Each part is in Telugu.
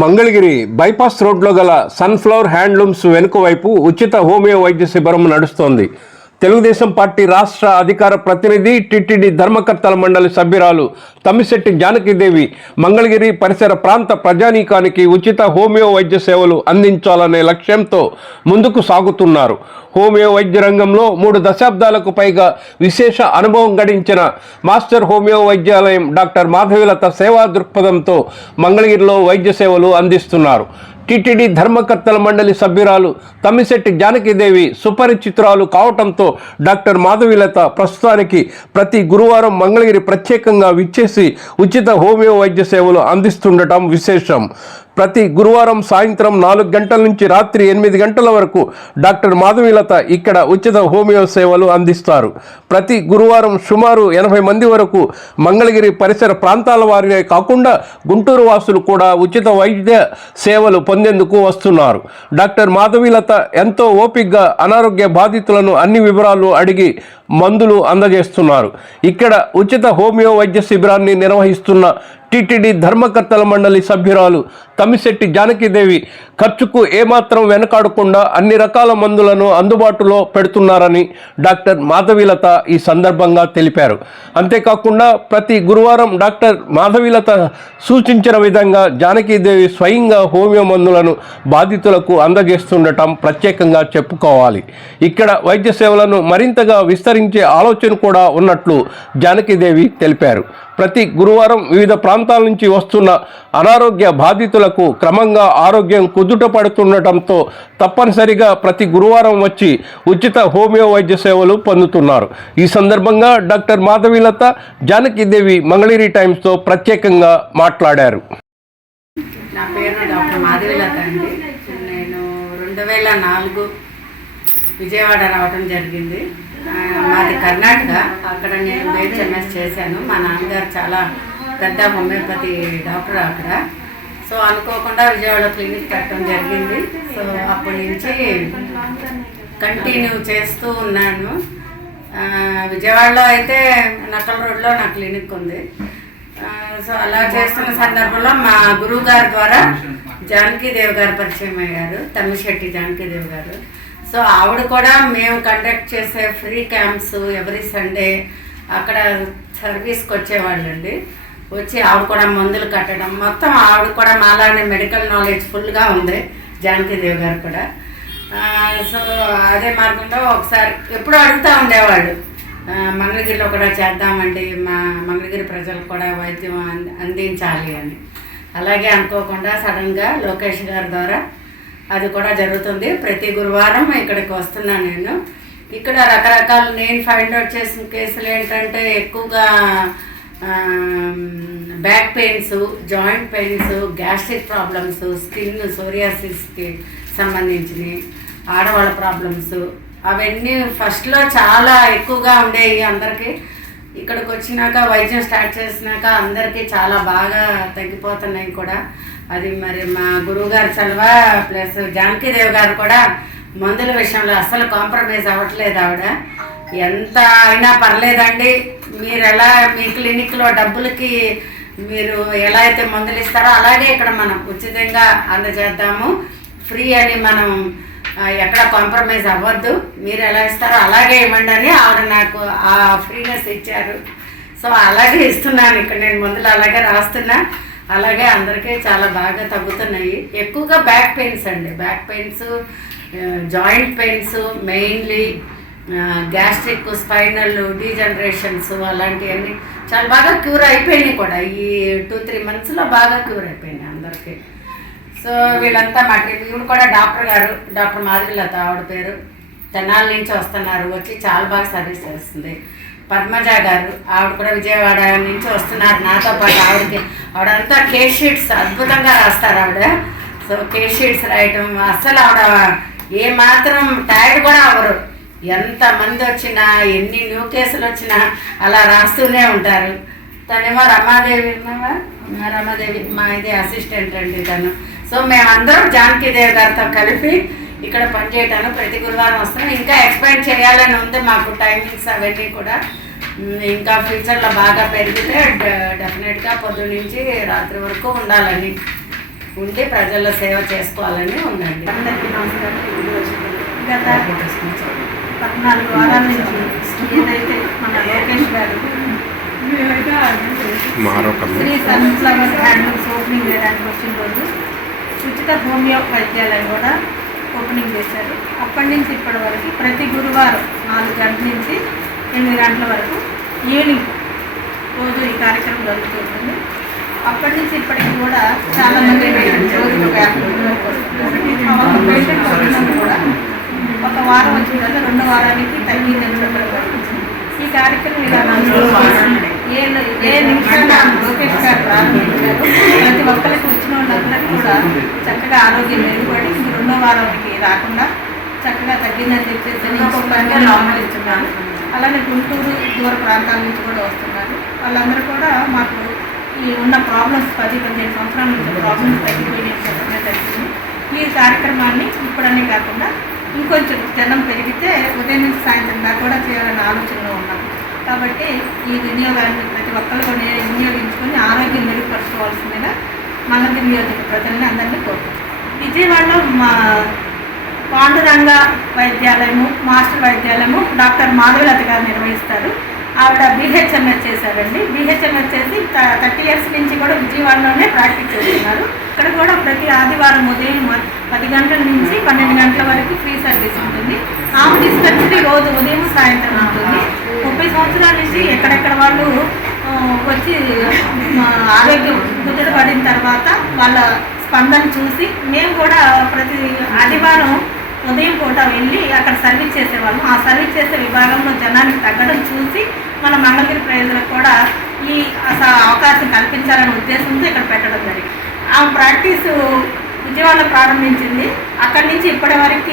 మంగళగిరి బైపాస్ రోడ్లో గల సన్ఫ్లవర్ హ్యాండ్లూమ్స్ వెనుక వైపు ఉచిత హోమియో వైద్య శిబిరం నడుస్తోంది. తెలుగుదేశం పార్టీ రాష్ట్ర అధికార ప్రతినిధి టిటిడి ధర్మకర్తల మండలి సభ్యురాలు తమ్మిశెట్టి జానకిదేవి మంగళగిరి పరిసర ప్రాంత ప్రజానీకానికి ఉచిత హోమియో వైద్య సేవలు అందించాలనే లక్ష్యంతో ముందుకు సాగుతున్నారు. హోమియో వైద్య రంగంలో మూడు దశాబ్దాలకు పైగా విశేష అనుభవం గడించిన మాస్టర్ హోమియో వైద్యాలయం డాక్టర్ మాధవిలత సేవా దృక్పథంతో మంగళగిరిలో వైద్య సేవలు అందిస్తున్నారు. టిటిడి ధర్మకర్తల మండలి సభ్యురాలు తమ్మిశెట్టి జానకిదేవి సుపరిచితురాలు కావటంతో డాక్టర్ మాధవిలత ప్రస్తుతానికి ప్రతి గురువారం మంగళగిరి ప్రత్యేకంగా విచ్చేసి ఉచిత హోమియో వైద్య సేవలు అందిస్తుండటం విశేషం. ప్రతి గురువారం సాయంత్రం నాలుగు గంటల నుంచి రాత్రి ఎనిమిది గంటల వరకు డాక్టర్ మాధవీలత ఇక్కడ ఉచిత హోమియో సేవలు అందిస్తారు. ప్రతి గురువారం సుమారు ఎనభై మంది వరకు మంగళగిరి పరిసర ప్రాంతాల వారినే కాకుండా గుంటూరు వాసులు కూడా ఉచిత వైద్య సేవలు పొందేందుకు వస్తున్నారు. డాక్టర్ మాధవీలత ఎంతో ఓపికగా అనారోగ్య బాధితులను అన్ని వివరాలు అడిగి మందులు అందజేస్తున్నారు. ఇక్కడ ఉచిత హోమియో వైద్య శిబిరాన్ని నిర్వహిస్తున్న టిటిడి ధర్మకర్తల మండలి సభ్యురాలు తమిశెట్టి జానకిదేవి ఖర్చుకు ఏమాత్రం వెనకాడకుండా అన్ని రకాల మందులను అందుబాటులో పెడుతున్నారని డాక్టర్ మాధవీలత ఈ సందర్భంగా తెలిపారు. అంతేకాకుండా ప్రతి గురువారం డాక్టర్ మాధవీలత సూచించిన విధంగా జానకీదేవి స్వయంగా హోమియో మందులను బాధితులకు అందజేస్తుండటం ప్రత్యేకంగా చెప్పుకోవాలి. ఇక్కడ వైద్య సేవలను మరింతగా విస్తరించే ఆలోచన కూడా ఉన్నట్లు జానకీదేవి తెలిపారు. ప్రతి గురువారం వివిధ ప్రాంతాల నుంచి వస్తున్న అనారోగ్య బాధితులకు క్రమంగా ఆరోగ్యం కుదుట పడుతుండటంతో తప్పనిసరిగా ప్రతి గురువారం వచ్చి ఉచిత హోమియో వైద్య సేవలు పొందుతున్నారు. ఈ సందర్భంగా డాక్టర్ మాధవీలత జానకిదేవి మంగళగిరి టైమ్స్తో ప్రత్యేకంగా మాట్లాడారు. నా పేరు డాక్టర్ మాధవీలత అండి. నేను రెండు వేల నాలుగు విజయవాడ రావడం జరిగింది. మాది కర్ణాటక. అక్కడ నేను బిహెచ్ఎంఎస్ చేశాను. మా నాన్నగారు చాలా పెద్ద హోమియోపతి డాక్టర్ అక్కడ. సో అనుకోకుండా విజయవాడ క్లినిక్ పెట్టడం జరిగింది. సో అప్పటి నుంచి కంటిన్యూ చేస్తూ ఉన్నాను. విజయవాడలో అయితే నక్కల రోడ్లో నా క్లినిక్ ఉంది. సో అలా చేస్తున్న సందర్భంలో మా గురువు గారి ద్వారా జానకీదేవి గారు పరిచయం అయ్యారు. తమ్మిశెట్టి జానకీదేవి గారు. సో ఆవిడ కూడా మేము కండక్ట్ చేసే ఫ్రీ క్యాంప్స్ ఎవ్రీ సండే అక్కడ సర్వీస్కి వచ్చేవాళ్ళండి. వచ్చి ఆవిడ కూడా మందులు కట్టడం. మొత్తం ఆవిడ కూడా మాలానే మెడికల్ నాలెడ్జ్ ఫుల్గా ఉంది జానకీదేవి గారు కూడా. సో అదే మార్గంలో ఒకసారి ఎప్పుడు అడుగుతూ ఉండేవాళ్ళు. మంగళగిరిలో కూడా చేద్దామండి మా మంగళగిరి ప్రజలకు కూడా వైద్యం అంది- అందించాలి అని. అలాగే అనుకోకుండా సడన్గా లోకేష్ గారి ద్వారా అది కూడా జరుగుతుంది. ప్రతి గురువారం ఇక్కడికి వస్తున్నాను నేను. ఇక్కడ రకరకాల నేను ఫైండ్ అవుట్ చేసిన కేసులు ఏంటంటే ఎక్కువగా back pains joint pains gastric problems skin సోరియాసిస్కి సంబంధించినవి ఆడవాళ్ళ ప్రాబ్లమ్స్ అవన్నీ ఫస్ట్లో చాలా ఎక్కువగా ఉండేవి అందరికీ. ఇక్కడికి వచ్చినాక వైద్యం స్టార్ట్ చేసినాక అందరికీ చాలా బాగా తగ్గిపోతున్నాయి కూడా. అది మరి మా గురువుగారు చలవ ప్లస్ జానకీదేవి గారు కూడా మందుల విషయంలో అస్సలు కాంప్రమైజ్ అవ్వట్లేదు ఆవిడ. ఎంత అయినా పర్లేదండి. మీరు ఎలా మీ క్లినిక్లో డబ్బులకి మీరు ఎలా అయితే మందులు ఇస్తారో అలాగే ఇక్కడ మనం ఉచితంగా అందజేద్దాము. ఫ్రీ అని మనం ఎక్కడ కాంప్రమైజ్ అవ్వద్దు. మీరు ఎలా ఇస్తారో అలాగే ఇవ్వండి అని ఆవిడ నాకు ఆ ఫ్రీనెస్ ఇచ్చారు. సో అలాగే ఇస్తున్నాను. ఇక్కడ నేను మందులు అలాగే రాస్తున్నా. అలాగే అందరికీ చాలా బాగా తగ్గుతున్నాయి. ఎక్కువగా బ్యాక్ పెయిన్స్ అండి. Back pains joint pains mainly gastric spinal degenerations అలాంటివన్నీ చాలా బాగా క్యూర్ అయిపోయినాయి కూడా. ఈ టూ త్రీ మంత్స్లో బాగా క్యూర్ అయిపోయినాయి అందరికీ. సో వీళ్ళంతా మాకు టీం ఈవిడ కూడా డాక్టర్ గారు డాక్టర్ మాధవిలత ఆవిడ పేరు తెనాల నుంచి వస్తున్నారు. వచ్చి చాలా బాగా సర్వీస్ చేస్తుంది. పద్మజ గారు ఆవిడ కూడా విజయవాడ నుంచి వస్తున్నారు నాతో పాటు ఆవిడకి. ఆవిడంతా కేస్ షీట్స్ అద్భుతంగా రాస్తారు ఆవిడ. సో కేస్ షీట్స్ రాయటం అస్సలు ఆవిడ ఏ మాత్రం టైర్డ్ కూడా అవ్వరు. ఎంతమంది వచ్చినా ఎన్ని న్యూ కేసులు వచ్చినా అలా రాస్తూనే ఉంటారు. తనేమో రమాదేవి ఉన్నావా? మా రమాదేవి మా ఇది అసిస్టెంట్ అండి తను. సో మేమందరం జానకీదేవి గారితో కలిపి ఇక్కడ పనిచేయటాను ప్రతి గురువారం వస్తున్నాం. ఇంకా ఎక్స్పాండ్ చేయాలని ఉంది మాకు టైమింగ్స్ అవన్నీ కూడా. ఇంకా ఫ్యూచర్లో బాగా పెరిగితే డెఫినెట్గా పొద్దు నుంచి రాత్రి వరకు ఉండాలని ఉండి ప్రజల్లో సేవ చేసుకోవాలని ఉందండి. అందరికీ నమస్కారం. గత పద్నాలుగు వారాల నుంచి ఏదైతే మన లోకేష్ గారు శ్రీ సన్ఫ్లవర్ హ్యాండ్లూమ్స్ ఓపెనింగ్ చేయడానికి వచ్చిన రోజు ఉచిత హోమియో వైద్యాలయం కూడా ఓపెనింగ్ చేశారు. అప్పటి నుంచి ఇప్పటి వరకు ప్రతి గురువారం నాలుగు గంటల నుంచి ఎనిమిది గంటల వరకు ఈవినింగ్ రోజు ఈ కార్యక్రమం జరుగుతుంది అప్పటి నుంచి ఇప్పటికి కూడా చాలా మంది ఒక పేషెంట్ కూడా ఒక వారం వచ్చిన తర్వాత రెండో వారానికి తగ్గిందని చెప్పడం ఈ కార్యక్రమం ఇలా ఏ ఏ నిమిషాన లోకేష్ గారు ప్రారంభించారు. ప్రతి ఒక్కరికి వచ్చిన వాళ్ళందరికీ కూడా చక్కగా ఆరోగ్యం మెరుగుపడి ఇంక వారికి రాకుండా చక్కగా తగ్గిందని చెప్పేసి ఇంకో పనిగా లోపల అలానే గుంటూరు దూర ప్రాంతాల నుంచి కూడా వస్తున్నారు. వాళ్ళందరూ కూడా మాకు ఈ ఉన్న ప్రాబ్లమ్స్ పది పదిహేను సంవత్సరాల నుంచి ప్రాబ్లమ్స్ తగ్గిపోయినాయి చెప్పడం జరిగింది. ఈ కార్యక్రమాన్ని ఇప్పుడనే కాకుండా ఇంకొంచెం జనం పెరిగితే ఉదయం నుంచి సాయంత్రం దాకా కూడా చేయాలనే ఆలోచనలో ఉన్నాం. కాబట్టి ఈ వినియోగాన్ని ప్రతి ఒక్కరు వినియోగించుకొని ఆరోగ్యం మెరుగుపరచుకోవాల్సిందిగా మల్లగిరి నియోజక ప్రజల్ని అందరినీ కోరుతున్నాం. విజయవాడలో మా పాండురంగ వైద్యాలయము మాస్టర్ వైద్యాలయము డాక్టర్ మాధవలత గారు నిర్వహిస్తారు. ఆవిడ బీహెచ్ఎంఎస్ చేశారండి. బీహెచ్ఎంఎస్ చేసి థర్టీ ఇయర్స్ నుంచి కూడా విజయవాడలోనే ప్రాక్టీస్ చేస్తున్నారు. ఇక్కడ కూడా ప్రతి ఆదివారం ఉదయం పది గంటల నుంచి పన్నెండు గంటల వరకు ఫ్రీ సర్వీస్ ఉంటుంది. ఆమె తీసుకొచ్చింది రోజు ఉదయం సాయంత్రం ఉంటుంది. ముప్పై సంవత్సరాల నుంచి ఎక్కడెక్కడ వాళ్ళు వచ్చి ఆరోగ్యం కుదుట పడిన తర్వాత వాళ్ళ స్పందన చూసి మేము కూడా ప్రతి ఆదివారం ఉదయం పూట వెళ్ళి అక్కడ సర్వీస్ చేసేవాళ్ళం. ఆ సర్వీస్ చేసే విభాగంలో జనానికి తగ్గడం చూసి మన మంగళగిరి ప్రజలకు కూడా ఈ అవకాశం కల్పించాలనే ఉద్దేశంతో ఇక్కడ పెట్టడం జరిగింది. ఆ ప్రాక్టీస్ విజయవాడలో ప్రారంభించింది. అక్కడి నుంచి ఇప్పటి వరకు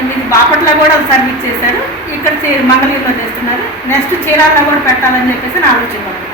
ఇది బాపట్ల కూడా సర్వీస్ చేశారు. ఇక్కడ మంగళగిరిలో చేస్తున్నారు. నెక్స్ట్ చీరాల్లో కూడా పెట్టాలని చెప్పేసి నా ఆలోచన ఉంది.